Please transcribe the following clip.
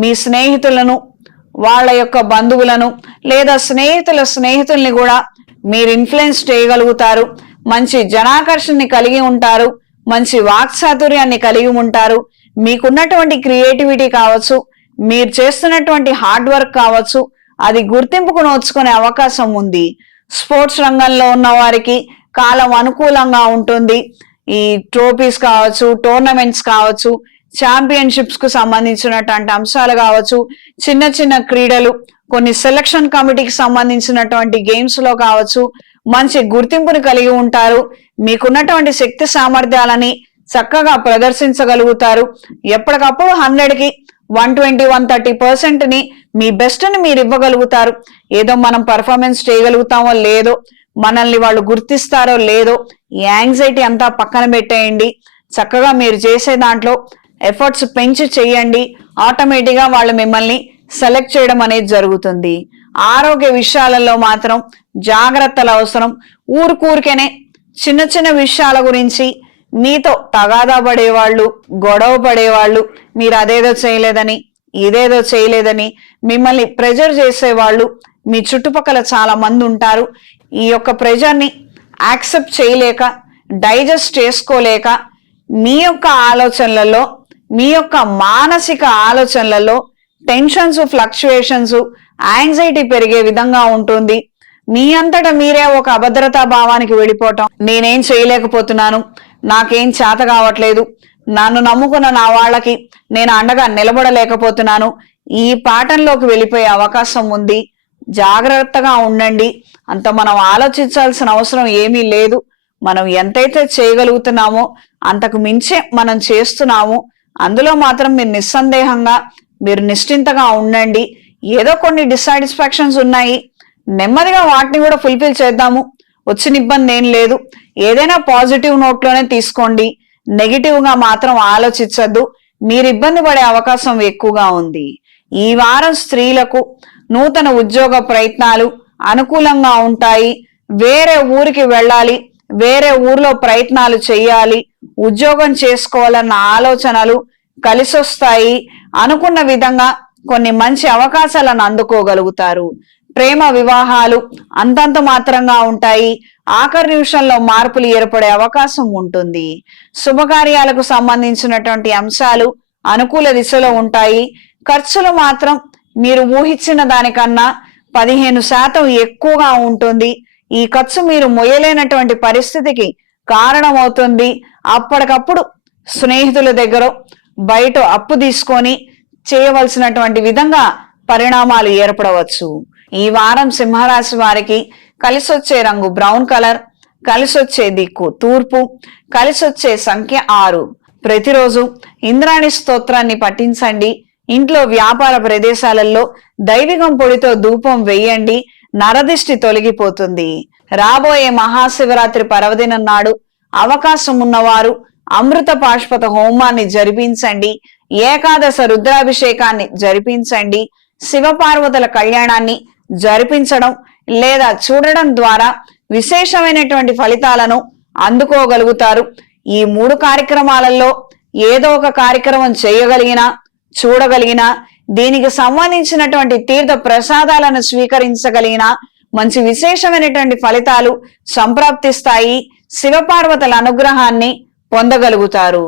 మీ స్నేహితులను వాళ్ళ యొక్క బంధువులను లేదా స్నేహితుల స్నేహితుల్ని కూడా మీరు ఇన్ఫ్లుయెన్స్ చేయగలుగుతారు. మంచి జనాకర్షణని కలిగి ఉంటారు. మంచి వాక్చాతుర్యాన్ని కలిగి ఉంటారు. మీకున్నటువంటి క్రియేటివిటీ కావచ్చు మీరు చేస్తున్నటువంటి హార్డ్ వర్క్ కావచ్చు అది గుర్తింపుకు నోచుకునే అవకాశం ఉంది. స్పోర్ట్స్ రంగంలో ఉన్న వారికి కాలం అనుకూలంగా ఉంటుంది. ఈ ట్రోఫీస్ కావచ్చు టోర్నమెంట్స్ కావచ్చు ఛాంపియన్షిప్స్కు సంబంధించినటువంటి అంశాలు కావచ్చు చిన్న చిన్న క్రీడలు కొన్ని సెలక్షన్ కమిటీకి సంబంధించినటువంటి గేమ్స్లో కావచ్చు మంచి గుర్తింపుని కలిగి ఉంటారు. మీకున్నటువంటి శక్తి సామర్థ్యాలని చక్కగా ప్రదర్శించగలుగుతారు. ఎప్పటికప్పుడు హండ్రెడ్కి వన్ ట్వంటీ వన్ థర్టీ పర్సెంట్ని మీ బెస్ట్ని మీరు ఇవ్వగలుగుతారు. ఏదో మనం పర్ఫార్మెన్స్ చేయగలుగుతామో లేదో మనల్ని వాళ్ళు గుర్తిస్తారో లేదో ఈ యాంగ్జైటీ అంతా పక్కన పెట్టేయండి. చక్కగా మీరు చేసే దాంట్లో ఎఫర్ట్స్ పెంచి చేయండి. ఆటోమేటిక్గా వాళ్ళు మిమ్మల్ని సెలెక్ట్ చేయడం అనేది జరుగుతుంది. ఆరోగ్య విషయాలలో మాత్రం జాగ్రత్తలు అవసరం. ఊరుకూరికేనే చిన్న చిన్న విషయాల గురించి మీతో తగాదా పడేవాళ్ళు గొడవ పడేవాళ్ళు మీరు అదేదో చేయలేదని ఇదేదో చేయలేదని మిమ్మల్ని ప్రెజర్ చేసేవాళ్ళు మీ చుట్టుపక్కల చాలా మంది ఉంటారు. ఈ యొక్క ప్రెజర్ని యాక్సెప్ట్ చేయలేక డైజెస్ట్ చేసుకోలేక మీ యొక్క ఆలోచనలలో మీ యొక్క మానసిక ఆలోచనలలో టెన్షన్స్ ఫ్లక్చుయేషన్స్ యాంగ్జైటీ పెరిగే విధంగా ఉంటుంది. మీ అంతటా మీరే ఒక అభద్రతా భావానికి వెళ్ళిపోవటం. నేనేం చేయలేకపోతున్నాను. నాకేం చేత కావట్లేదు. నన్ను నమ్ముకున్న నా వాళ్ళకి నేను అండగా నిలబడలేకపోతున్నాను. ఈ పాఠంలోకి వెళ్ళిపోయే అవకాశం ఉంది. జాగ్రత్తగా ఉండండి. అంత మనం ఆలోచించాల్సిన అవసరం ఏమీ లేదు. మనం ఎంతైతే చేయగలుగుతున్నామో అంతకు మించే మనం చేస్తున్నాము. అందులో మాత్రం మీరు నిస్సందేహంగా మీరు నిశ్చింతగా ఉండండి. ఏదో కొన్ని డిస్సాటిస్ఫాక్షన్స్ ఉన్నాయి. నెమ్మదిగా వాటిని కూడా ఫుల్ఫిల్ చేద్దాము. వచ్చిన ఇబ్బంది ఏం లేదు. ఏదైనా పాజిటివ్ నోట్లోనే తీసుకోండి. నెగిటివ్గా మాత్రం ఆలోచించద్దు. మీరు ఇబ్బంది పడే అవకాశం ఎక్కువగా ఉంది. ఈ వారం స్త్రీలకు నూతన ఉద్యోగ ప్రయత్నాలు అనుకూలంగా ఉంటాయి. వేరే ఊరికి వెళ్ళాలి. వేరే ఊర్లో ప్రయత్నాలు చేయాలి. ఉద్యోగం చేసుకోవాలన్న ఆలోచనలు కలిసొస్తాయి అనుకున్న విధంగా కొన్ని మంచి అవకాశాలను అందుకోగలుగుతారు. ప్రేమ వివాహాలు అంతంత మాత్రంగా ఉంటాయి. ఆఖరి నిమిషంలో మార్పులు ఏర్పడే అవకాశం ఉంటుంది. శుభకార్యాలకు సంబంధించినటువంటి అంశాలు అనుకూల దిశలో ఉంటాయి. ఖర్చులు మాత్రం మీరు ఊహించిన దానికన్నా పదిహేను శాతం ఎక్కువగా ఉంటుంది. ఈ ఖర్చు మీరు మొయ్యలేనటువంటి పరిస్థితికి కారణమవుతుంది. అప్పటికప్పుడు స్నేహితుల దగ్గర బయట అప్పు తీసుకొని చేయవలసినటువంటి విధంగా పరిణామాలు ఏర్పడవచ్చు. ఈ వారం సింహరాశి వారికి కలిసొచ్చే రంగు బ్రౌన్ కలర్ కలిసొచ్చే దిక్కు తూర్పు కలిసొచ్చే సంఖ్య ఆరు. ప్రతిరోజు ఇంద్రాణి స్తోత్రాన్ని పఠించండి. ఇంట్లో వ్యాపార ప్రదేశాలలో దైవికం పొడితో ధూపం వేయండి. నరదిష్టి తొలగిపోతుంది. రాబోయే మహాశివరాత్రి పర్వదినం నాడు అవకాశం ఉన్నవారు అమృత పాష్పత హోమాన్ని జరిపించండి ఏకాదశ రుద్రాభిషేకాన్ని జరిపించండి శివపార్వతుల కళ్యాణాన్ని జరిపించడం లేదా చూడడం ద్వారా విశేషమైనటువంటి ఫలితాలను అందుకోగలుగుతారు. ఈ మూడు కార్యక్రమాలలో ఏదో ఒక కార్యక్రమం చేయగలిగినా చూడగలిగిన దీనికి సంబంధించినటువంటి తీర్థ ప్రసాదాలను స్వీకరించగలిగినా మంచి విశేషమైనటువంటి ఫలితాలు సంప్రాప్తిస్తాయి. శివపార్వతుల అనుగ్రహాన్ని పొందగలుగుతారు.